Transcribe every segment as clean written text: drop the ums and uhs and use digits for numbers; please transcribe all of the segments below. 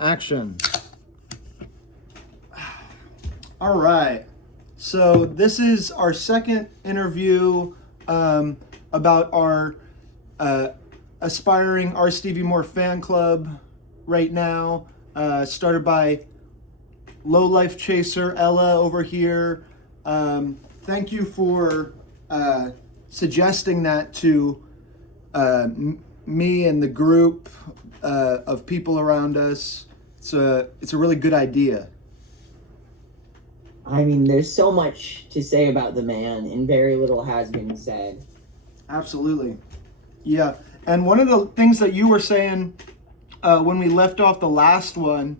action. All right. So this is our second interview about our aspiring our Stevie Moore Fanclub right now, started by Low Life Chaser Ella over here. Thank you for suggesting that to me and the group of people around us. It's a really good idea. I mean, there's so much to say about the man, and very little has been said. Absolutely. Yeah. And one of the things that you were saying when we left off the last one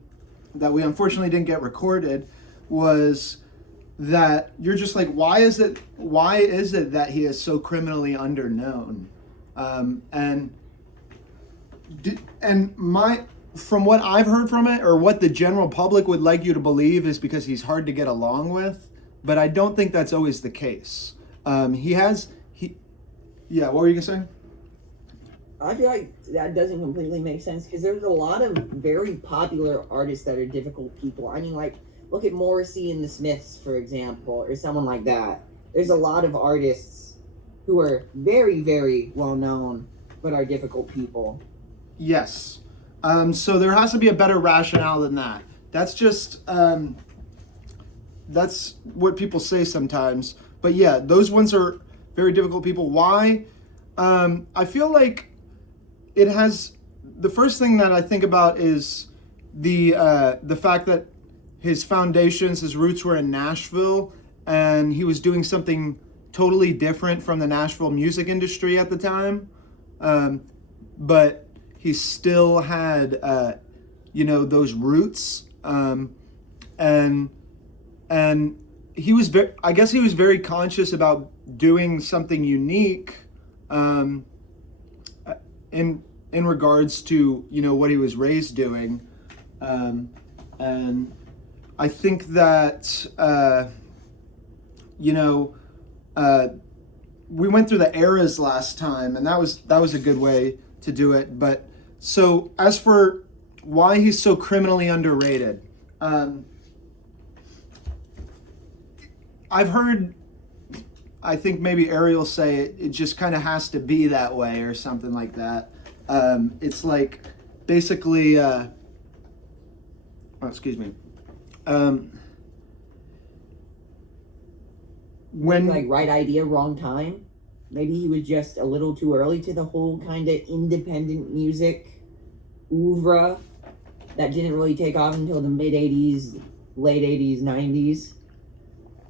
that we unfortunately didn't get recorded was that you're just like, why is it that he is so criminally underknown? From what I've heard from it, or what the general public would like you to believe, is because he's hard to get along with. But I don't think that's always the case. Yeah, what were you gonna say? I feel like that doesn't completely make sense because there's a lot of very popular artists that are difficult people. I mean, like, look at Morrissey and the Smiths, for example, or someone like that. There's a lot of artists who are very, very well known, but are difficult people. Yes. So there has to be a better rationale than that. That's just, that's what people say sometimes. But yeah, those ones are very difficult people. Why? I feel like it has, the first thing that I think about is the fact that his foundations, his roots were in Nashville, and he was doing something totally different from the Nashville music industry at the time. But he still had, those roots, and he was I guess he was very conscious about doing something unique, in regards to what he was raised doing, and I think that we went through the eras last time, and that was a good way to do it. But so as for why he's so criminally underrated, I've heard, I think maybe Ariel say it just kind of has to be that way or something like that. It's like basically, excuse me. When like right idea, wrong time. Maybe he was just a little too early to the whole kind of independent music oeuvre that didn't really take off until the mid 80s, late 80s, 90s.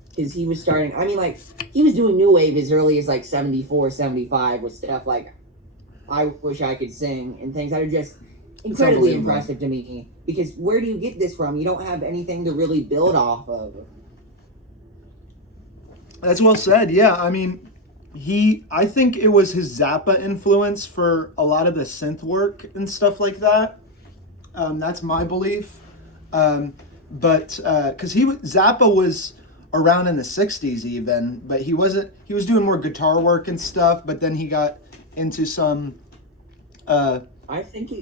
Because he was starting, I mean, like, he was doing new wave as early as like 74, 75 with stuff like I Wish I Could Sing and things that are just incredibly impressive to me. Because where do you get this from? You don't have anything to really build off of. That's well said. Yeah, I mean, I think it was his Zappa influence for a lot of the synth work and stuff like that. That's my belief. But because Zappa was around in the 60s even, but he was doing more guitar work and stuff, but then he got into some I think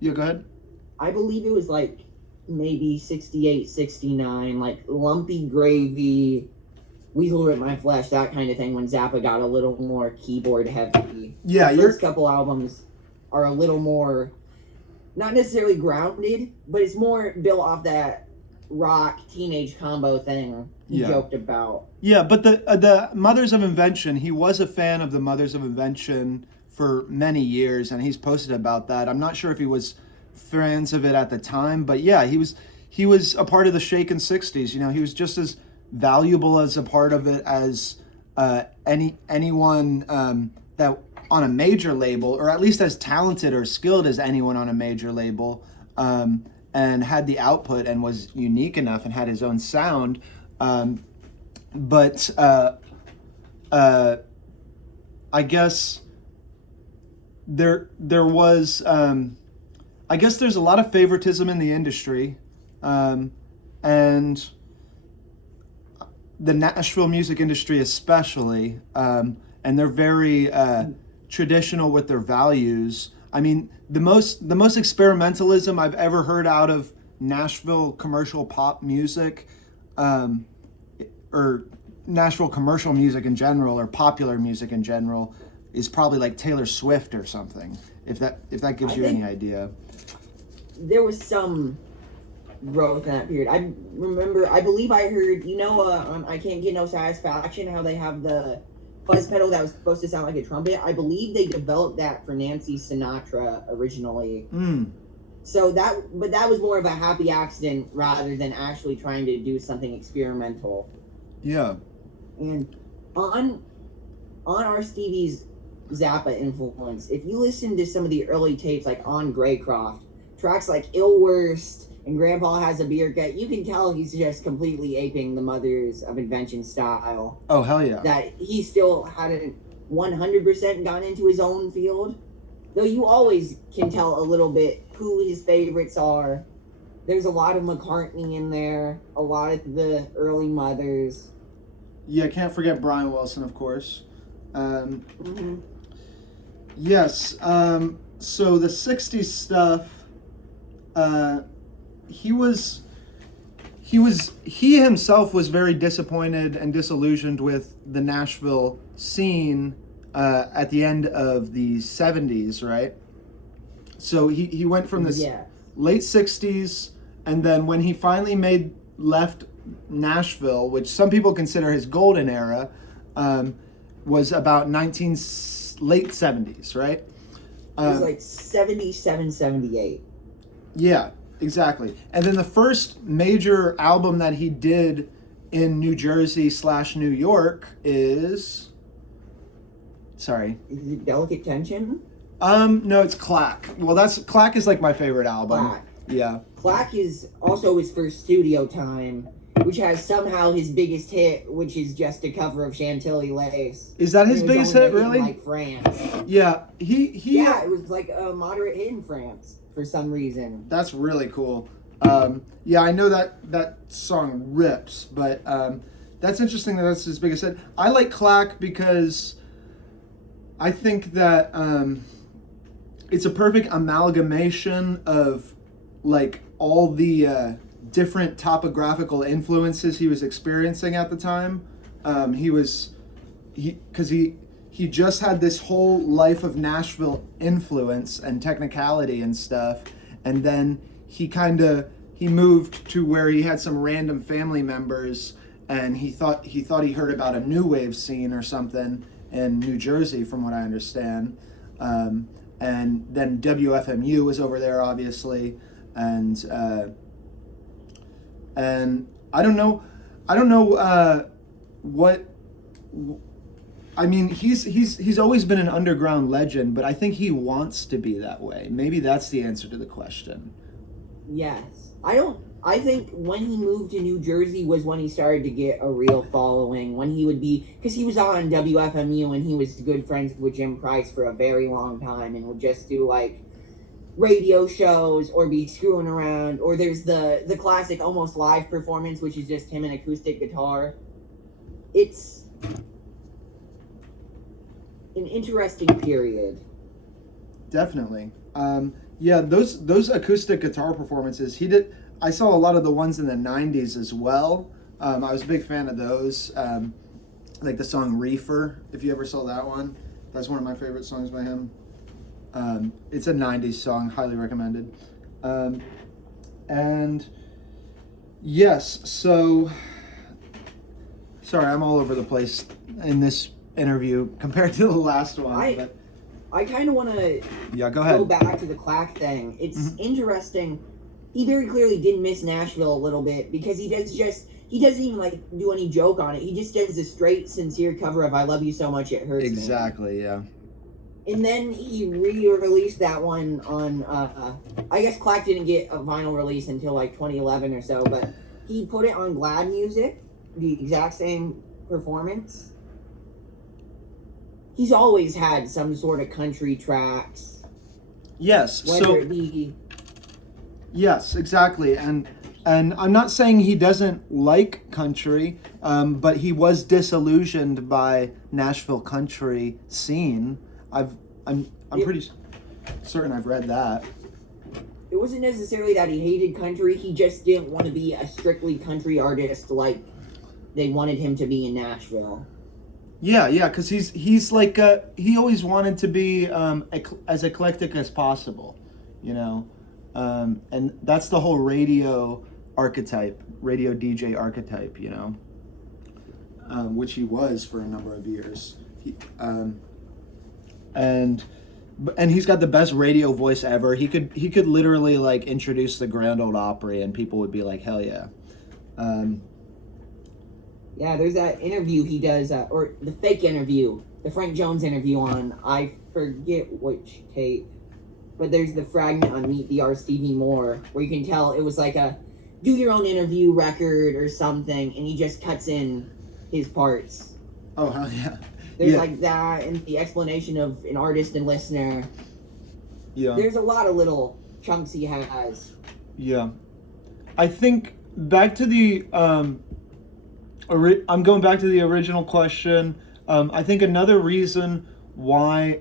yeah, go ahead. I believe it was like maybe 68, 69, like Lumpy Gravy, Weasel Rip My Flesh, that kind of thing, when Zappa got a little more keyboard heavy. Yeah, the first couple albums are a little more, not necessarily grounded, but it's more built off that rock teenage combo thing he joked about. Yeah, but the Mothers of Invention, he was a fan of the Mothers of Invention for many years, and he's posted about that. I'm not sure if he was fans of it at the time, but yeah, he was a part of the Shaken 60s. He was just as valuable as a part of it as anyone that on a major label, or at least as talented or skilled as anyone on a major label, and had the output and was unique enough and had his own sound. But I guess there was I guess there's a lot of favoritism in the industry, and the Nashville music industry especially, and they're very traditional with their values. I mean, the most experimentalism I've ever heard out of Nashville commercial pop music, or Nashville commercial music in general, or popular music in general, is probably like Taylor Swift or something. If that gives you any idea. There was some growth in that period. I believe I heard, I Can't Get No Satisfaction, how they have the fuzz pedal that was supposed to sound like a trumpet. I believe they developed that for Nancy Sinatra originally. So that was more of a happy accident rather than actually trying to do something experimental. Yeah. And on our Stevie's Zappa influence, if you listen to some of the early tapes, like on Greycroft, tracks like Ill Worst and Grandpa Has a Beer Gut, you can tell he's just completely aping the Mothers of Invention style. Oh, hell yeah. That he still hadn't 100% gone into his own field. Though you always can tell a little bit who his favorites are. There's a lot of McCartney in there, a lot of the early Mothers. Yeah, can't forget Brian Wilson, of course. Yes, so the 60s stuff, he himself was very disappointed and disillusioned with the Nashville scene at the end of the 70s, right? So he went from this late 60s, and then when he finally left Nashville, which some people consider his golden era, was about late 70s, right? It was like 77, 78. Yeah, exactly. And then the first major album that he did in New Jersey / New York is... Sorry. Is it Delicate Tension? No, it's Clack. Well, Clack is like my favorite album. Clack. Yeah. Clack is also his first studio time, which has somehow his biggest hit, which is just a cover of Chantilly Lace. Is that his biggest hit, really? In, like, France. Yeah, Yeah, it was like a moderate hit in France for some reason. That's really cool. Yeah, I know that song rips, but that's interesting that's his biggest hit. I like Clack because I think that it's a perfect amalgamation of like all the different topographical influences he was experiencing at the time. He just had this whole life of Nashville influence and technicality and stuff, and then he moved to where he had some random family members, and he thought he heard about a new wave scene or something in New Jersey, from what I understand, and then WFMU was over there, obviously, and I don't know what. I mean, he's always been an underground legend, but I think he wants to be that way. Maybe that's the answer to the question. Yes. I think when he moved to New Jersey was when he started to get a real following, when he would be, because he was on WFMU and he was good friends with Jim Price for a very long time and would just do like radio shows or be screwing around, or there's the classic almost live performance, which is just him and acoustic guitar. It's an interesting period. Definitely. Yeah, those acoustic guitar performances he did. I saw a lot of the ones in the 90s as well. I was a big fan of those. Like the song Reefer, if you ever saw that one. That's one of my favorite songs by him. It's a 90s song, highly recommended. And yes, so sorry, I'm all over the place in this interview compared to the last one. I kind of want to go back to the Clack thing. It's interesting. He very clearly did miss Nashville a little bit because he doesn't even like do any joke on it. He just does a straight, sincere cover of "I Love You So Much It Hurts." Exactly, yeah. And then he re-released that one on. I guess Clack didn't get a vinyl release until like 2011 or so, but he put it on Glad Music, the exact same performance. He's always had some sort of country tracks. Yes. Whether it be. Yes, exactly, and I'm not saying he doesn't like country, but he was disillusioned by Nashville country scene. I'm pretty. certain I've read that. It wasn't necessarily that he hated country. He just didn't want to be a strictly country artist like they wanted him to be in Nashville. Yeah, because he's like he always wanted to be as eclectic as possible, you know, and that's the whole radio DJ archetype, you know, which he was for a number of years. And he's got the best radio voice ever. He could literally like introduce the Grand Ole Opry, and people would be like, hell yeah. Yeah, there's that interview he does, or the fake interview, the Frank Jones interview on, I forget which tape, but there's the fragment on Meet the R. Stevie Moore, where you can tell it was like a do your own interview record or something, and he just cuts in his parts. Oh, hell yeah. There's like that, and the explanation of an artist and listener. Yeah. There's a lot of little chunks he has. Yeah. I think back to the... I'm going back to the original question. I think another reason why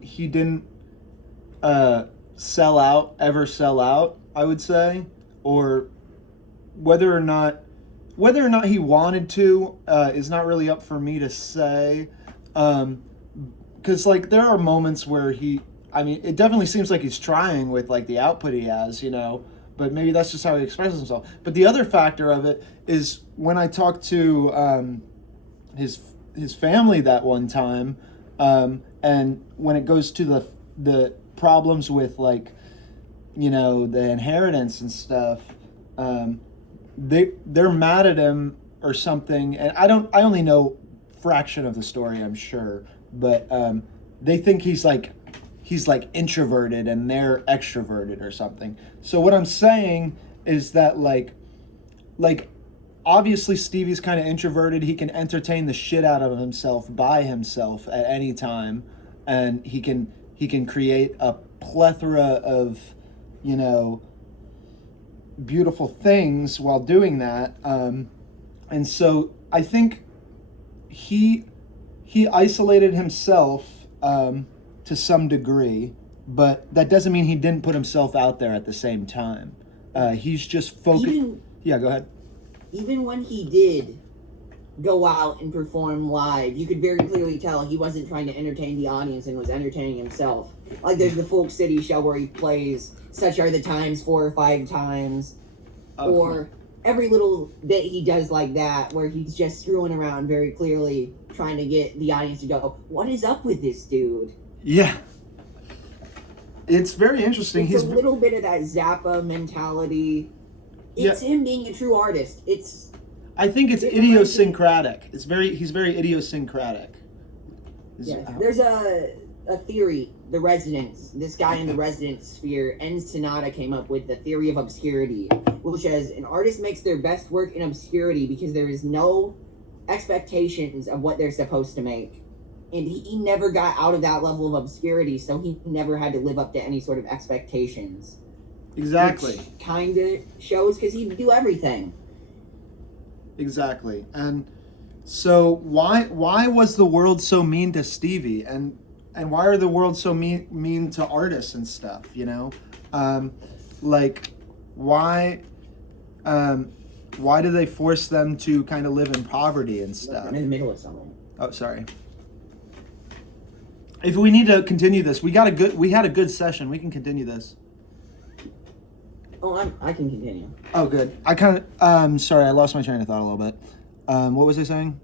he didn't ever sell out, I would say, or whether or not he wanted to is not really up for me to say. Because like there are moments where it definitely seems like he's trying with like the output he has, you know. But maybe that's just how he expresses himself. But the other factor of it is when I talked to his family that one time, and when it goes to the problems with like, you know, the inheritance and stuff, they're mad at him or something. And I only know fraction of the story, I'm sure, but they think he's like introverted and they're extroverted or something. So what I'm saying is that like obviously Stevie's kind of introverted. He can entertain the shit out of himself by himself at any time, and he can create a plethora of, you know, beautiful things while doing that. And so I think he isolated himself to some degree, but that doesn't mean he didn't put himself out there at the same time. He's just focused. Yeah, go ahead. Even when he did go out and perform live, you could very clearly tell he wasn't trying to entertain the audience and was entertaining himself. Like there's the Folk City show where he plays Such Are the Times 4 or 5 times, or every little bit he does like that where he's just screwing around very clearly trying to get the audience to go, what is up with this dude? Yeah. It's very interesting. It's a little bit of that Zappa mentality. It's him being a true artist. I think it's idiosyncratic. He's very idiosyncratic. Yeah. There's a theory, the Resonance. This guy in the Resonance sphere, N. Sonata, came up with the theory of obscurity, which says an artist makes their best work in obscurity because there is no expectations of what they're supposed to make. And he never got out of that level of obscurity, so he never had to live up to any sort of expectations. Exactly. Which kind of shows because he'd do everything. Exactly. And so why was the world so mean to Stevie? And why are the world so mean to artists and stuff, you know? Why do they force them to kind of live in poverty and stuff? I'm in the middle of something. Oh, sorry. If we need to continue this, we had a good session. We can continue this. Oh, I can continue. Oh, good. I kind of sorry, I lost my train of thought a little bit. What was I saying?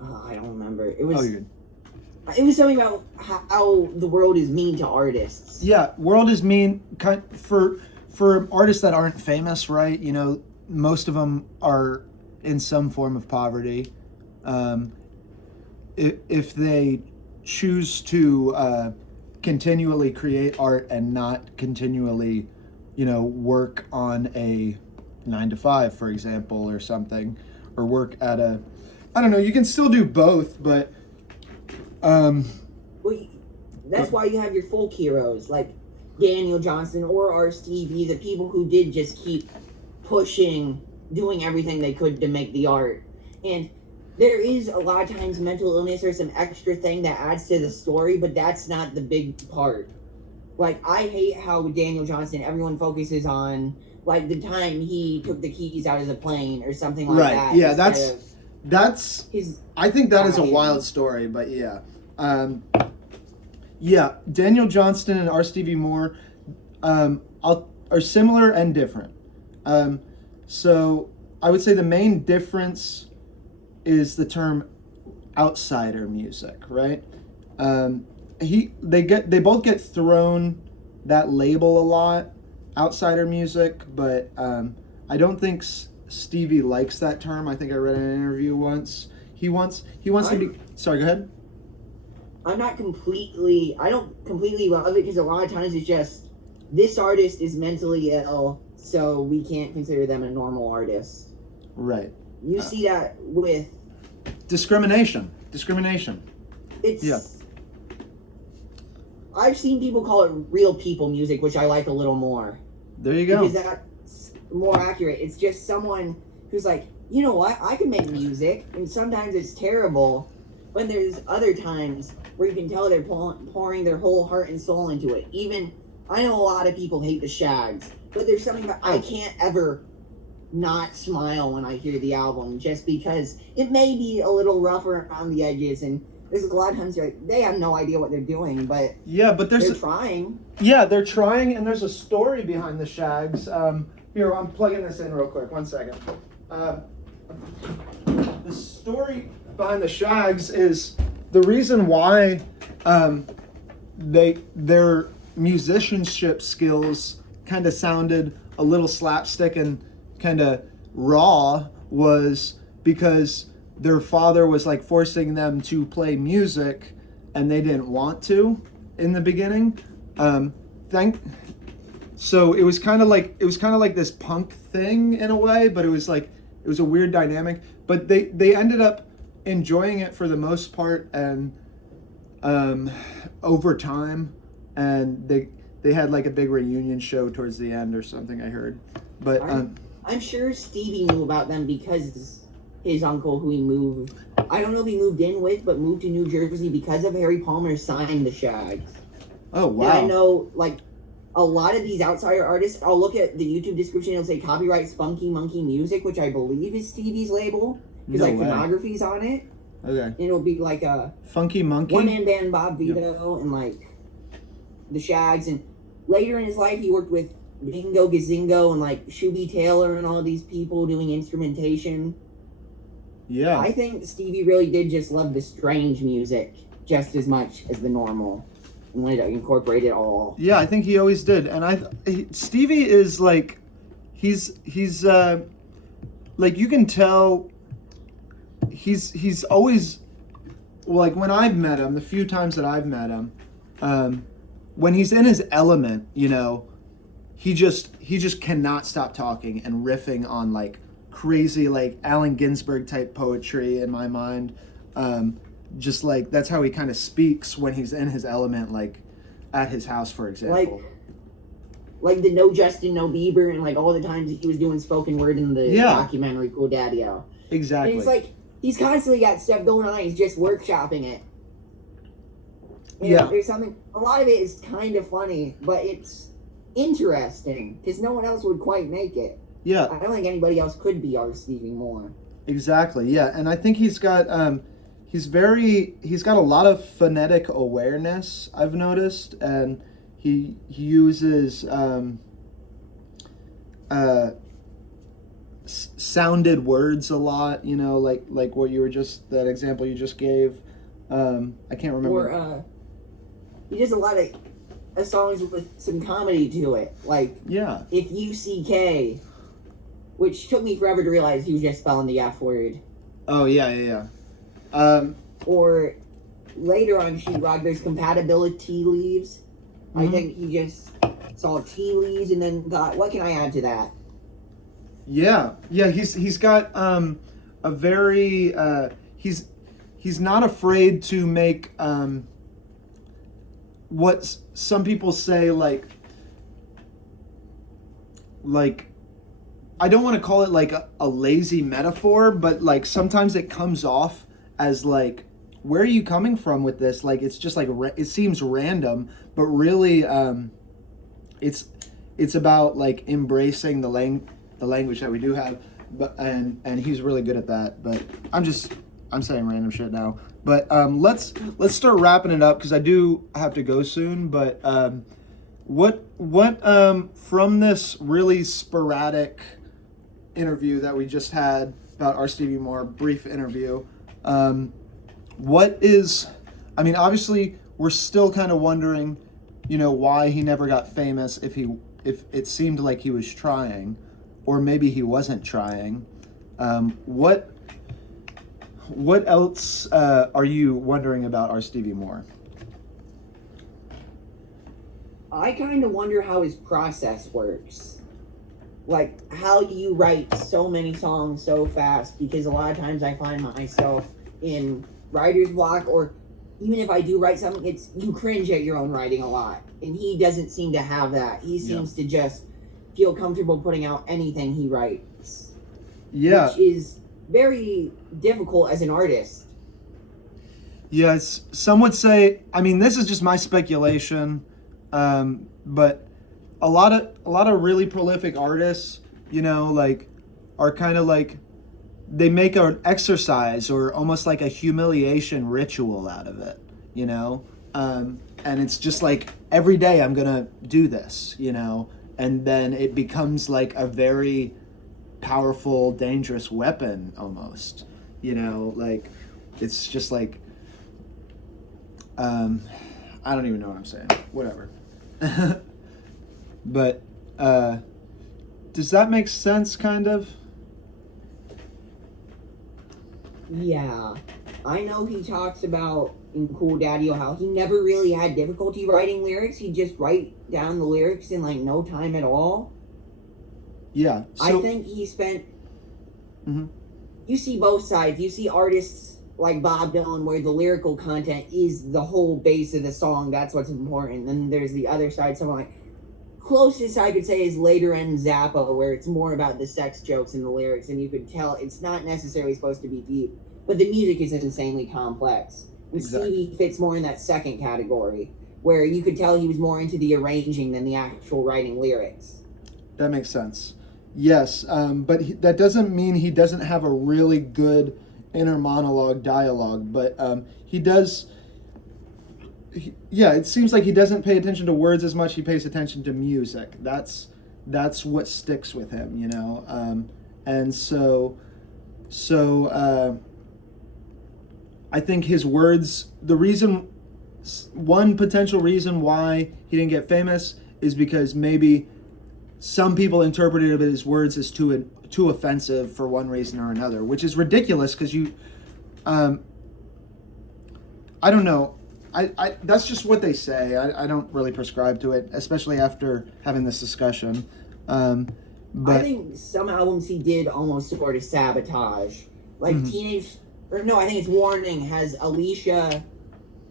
I don't remember. It was. Oh, you're good. It was something about how the world is mean to artists. Yeah, world is mean for artists that aren't famous, right? You know, most of them are in some form of poverty. If they choose to continually create art and not continually, you know, work on a 9-to-5, for example, or something, or work at I don't know, you can still do both, but well, that's why you have your folk heroes like Daniel Johnston or R. Stevie, the people who did just keep pushing, doing everything they could to make the art. And there is a lot of times mental illness or some extra thing that adds to the story, but that's not the big part. Like, I hate how Daniel Johnston, everyone focuses on, like, the time he took the keys out of the plane or something like Right. that. Yeah, instead of that's his I think that is a passion. wild story, but yeah. Yeah, Daniel Johnston and R. Stevie Moore are similar and different. So I would say the main difference is the term outsider music, right? They both get thrown that label a lot, outsider music, but I don't think Stevie likes that term. I think I read in an interview once. He wants to be. Sorry, go ahead. I don't completely love it because a lot of times it's just, this artist is mentally ill, so we can't consider them a normal artist. Right. You see that with Discrimination. it's. Yeah. I've seen people call it real people music, which I like a little more. There you go. Because that's more accurate. It's just someone who's like, you know what, I can make music, and sometimes it's terrible, but there's other times where you can tell they're pouring their whole heart and soul into it. Even, I know a lot of people hate the Shags, but there's something that I can't ever not smile when I hear the album, just because it may be a little rougher around the edges, and there's a lot of times you're like, they have no idea what they're doing, but yeah, but they're trying. Yeah, they're trying, and there's a story behind the Shags. Here, I'm plugging this in real quick. 1 second. The story behind the Shags is the reason why their musicianship skills kind of sounded a little slapstick and kind of raw was because their father was like forcing them to play music and they didn't want to in the beginning. So it was kind of like this punk thing in a way, but it was a weird dynamic. But they ended up enjoying it for the most part, and over time, and they had like a big reunion show towards the end or something, I heard. But I'm sure Stevie knew about them because his uncle, who he moved, I don't know if he moved in with, but moved to New Jersey because of Harry Palmer signed the Shags. Oh, wow. And I know, like, a lot of these outsider artists, I'll look at the YouTube description, it'll say copyright Spunky Monkey Music, which I believe is Stevie's label, because No like way. phonography's on it. Okay. And it'll be like a Funky Monkey? one-man band Bob Vito and like the Shags, and later in his life he worked with Bingo Gazingo and like Shuby Taylor and all of these people doing instrumentation. Yeah. I think Stevie really did just love the strange music just as much as the normal, and wanted to incorporate it all. Yeah, I think he always did. And Stevie is like, he's like, you can tell he's always, like, when I've met him, the few times that I've met him, when he's in his element, you know, he just cannot stop talking and riffing on like crazy, like Allen Ginsberg type poetry in my mind. Just like, that's how he kind of speaks when he's in his element, like at his house, for example. Like the No Justin, No Bieber, and like all the times he was doing spoken word in the documentary Cool Daddy-O. Exactly. And it's like, he's constantly got stuff going on, he's just workshopping it. And yeah. There's something, a lot of it is kind of funny, but it's interesting, because no one else would quite make it. Yeah. I don't think anybody else could be our Stevie Moore. Exactly, yeah. And I think he's got he's got a lot of phonetic awareness, I've noticed, and he uses sounded words a lot, you know, like what you were just, that example you just gave. I can't remember. Or he does a lot of songs with some comedy to it, like If You See K, which took me forever to realize he was just spelling the F word. Oh yeah. Or later on Sheet Rock, there's Compatibility Leaves. Mm-hmm. I think he just saw tea leaves and then thought, what can I add to that? Yeah. He's got a very he's not afraid to make what some people say like I don't want to call it like a lazy metaphor, but like sometimes it comes off as like, where are you coming from with this? Like it's just like it seems random, but really it's about like embracing the language that we do have, but and he's really good at that. But I'm saying random shit now. But let's start wrapping it up because I do have to go soon. But what from this really sporadic interview that we just had about our Stevie Moore brief interview, what is, I mean, obviously we're still kind of wondering, you know, why he never got famous if it seemed like he was trying, or maybe he wasn't trying. What else are you wondering about our Stevie Moore? I kind of wonder how his process works. Like, how you write so many songs so fast, because a lot of times I find myself in writer's block, or even if I do write something, it's you cringe at your own writing a lot. And he doesn't seem to have that. He seems to just feel comfortable putting out anything he writes. Yeah. Which is very difficult as an artist. Yes, some would say, I mean, this is just my speculation, but a lot of really prolific artists, you know, like, are kind of like, they make an exercise or almost like a humiliation ritual out of it, you know? And it's just like, every day I'm gonna do this, you know? And then it becomes like a very powerful, dangerous weapon almost, you know? Like, it's just like, I don't even know what I'm saying. Whatever. But, does that make sense, kind of? Yeah. I know he talks about in Cool Daddy how he never really had difficulty writing lyrics. He'd just write down the lyrics in like no time at all. Yeah. So, I think he spent... Mm-hmm. You see both sides. You see artists like Bob Dylan where the lyrical content is the whole base of the song. That's what's important. Then there's the other side. Someone like... Closest I could say is later end Zappa, where it's more about the sex jokes in the lyrics, and you could tell it's not necessarily supposed to be deep, but the music is insanely complex. And Exactly. Stevie fits more in that second category, where you could tell he was more into the arranging than the actual writing lyrics. That makes sense. Yes, but that doesn't mean he doesn't have a really good inner monologue dialogue, but he does... it seems like he doesn't pay attention to words as much. He pays attention to music. That's what sticks with him, you know. And so I think his words. One potential reason why he didn't get famous is because maybe some people interpreted his words as too offensive for one reason or another, which is ridiculous because I don't know. I that's just what they say. I don't really prescribe to it, especially after having this discussion. But I think some albums he did almost sort of sabotage. Like I think it's Warning has Alicia,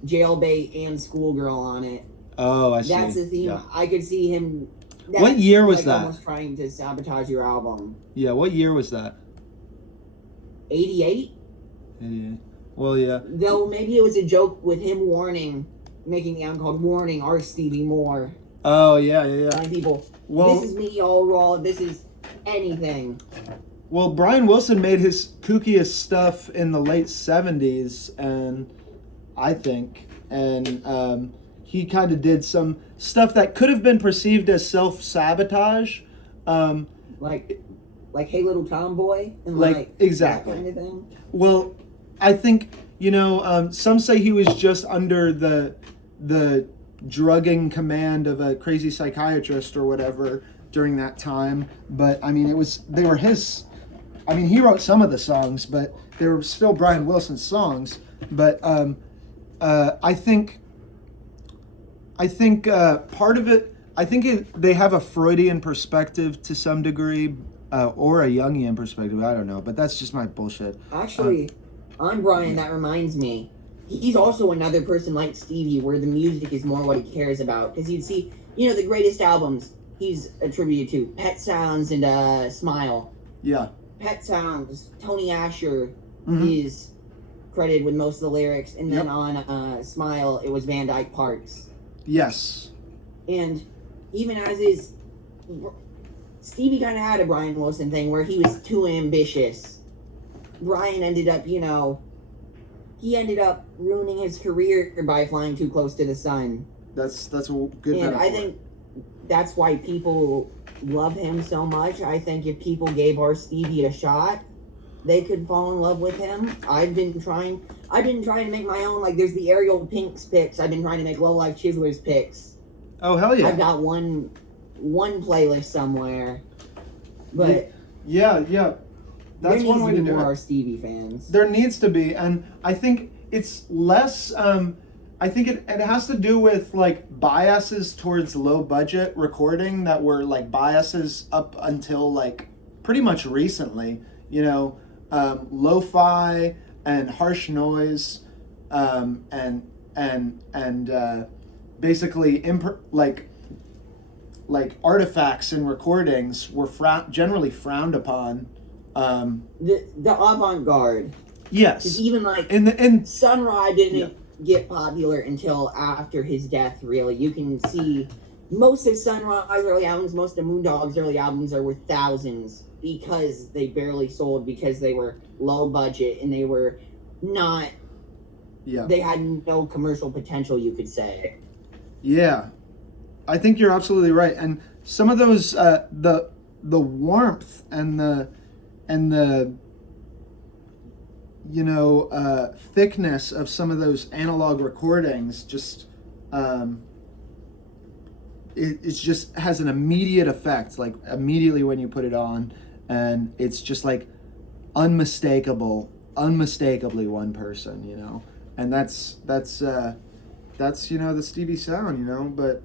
Jailbait, and Schoolgirl on it. Oh, I see. That's the theme. Yeah. I could see him... What year was that? Almost trying to sabotage your album. Yeah, what year was that? 88? 88. Well, yeah. Though maybe it was a joke with him making the album called Warning, our Stevie Moore. Oh, yeah. Telling people, well, this is me all raw, this is anything. Well, Brian Wilson made his kookiest stuff in the late 70s, and I think, and he kind of did some stuff that could have been perceived as self-sabotage. Like Hey Little Tomboy? And like exactly. That kind of thing? Well, I think, you know, some say he was just under the drugging command of a crazy psychiatrist or whatever during that time. But, I mean, they were his... I mean, he wrote some of the songs, but they were still Brian Wilson's songs. But I think part of it... I think they have a Freudian perspective to some degree, or a Jungian perspective. I don't know, but that's just my bullshit. Actually... on Brian, that reminds me, he's also another person like Stevie where the music is more what he cares about. Because you'd see, you know, the greatest albums, he's attributed to. Pet Sounds and Smile. Yeah. Pet Sounds, Tony Asher Mhm. is credited with most of the lyrics, and then Yep. on Smile, it was Van Dyke Parks. Yes. And even as is, Stevie kind of had a Brian Wilson thing where he was too ambitious. Brian ended up, he ended up ruining his career by flying too close to the sun. That's a good And metaphor. I think that's why people love him so much. I think if people gave our Stevie a shot, they could fall in love with him. I've been trying to make my own. Like, there's the Ariel Pinks picks. I've been trying to make Low Life Chiselers picks. Oh, hell yeah. I've got one playlist somewhere. But yeah. That's there one needs way to to be do more it. Stevie fans. There needs to be, and I think it's less. I think it has to do with like biases towards low budget recording that were like biases up until like pretty much recently. Lo-fi and harsh noise, and basically like artifacts in recordings were generally frowned upon. The avant-garde. Yes. It's even like in Sun Ra didn't get popular until after his death, really. You can see most of Sun Ra's early albums, most of Moondog's early albums are worth thousands because they barely sold, because they were low budget and they were not, they had no commercial potential, you could say. Yeah. I think you're absolutely right. And some of those, the warmth and the thickness of some of those analog recordings just it just has an immediate effect, like immediately when you put it on, and it's just like unmistakably one person, and that's the Stevie sound, but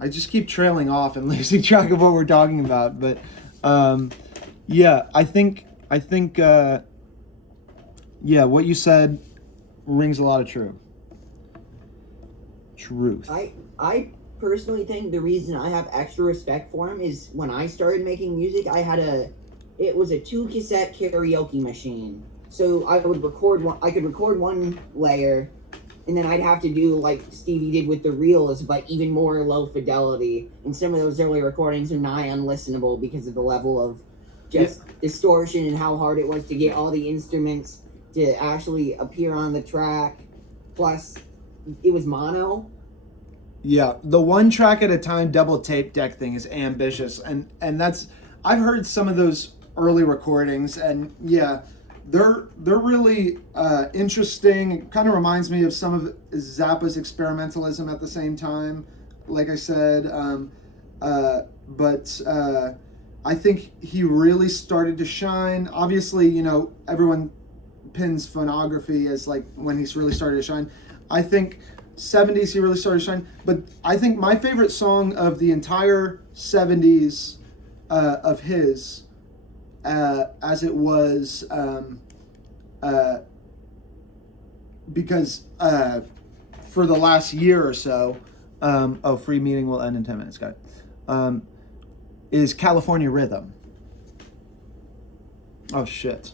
I just keep trailing off and losing track of what we're talking about, but I think what you said rings a lot of truth. I personally think the reason I have extra respect for him is when I started making music, it was a 2-cassette karaoke machine. So I could record one layer, and then I'd have to do like Stevie did with the reels, but even more low fidelity. And some of those early recordings are nigh unlistenable because of the level of just distortion and how hard it was to get all the instruments to actually appear on the track. Plus, it was mono. Yeah, the one track at a time double tape deck thing is ambitious, and that's, I've heard some of those early recordings, and they're really interesting. It kind of reminds me of some of Zappa's experimentalism at the same time, like I said, but I think he really started to shine. Obviously, everyone pins phonography as like when he's really started to shine. I think 70s he really started to shine, but I think my favorite song of the entire 70s of his, as it was, because for the last year or so, free meeting will end in 10 minutes, got it, is California Rhythm. Oh shit.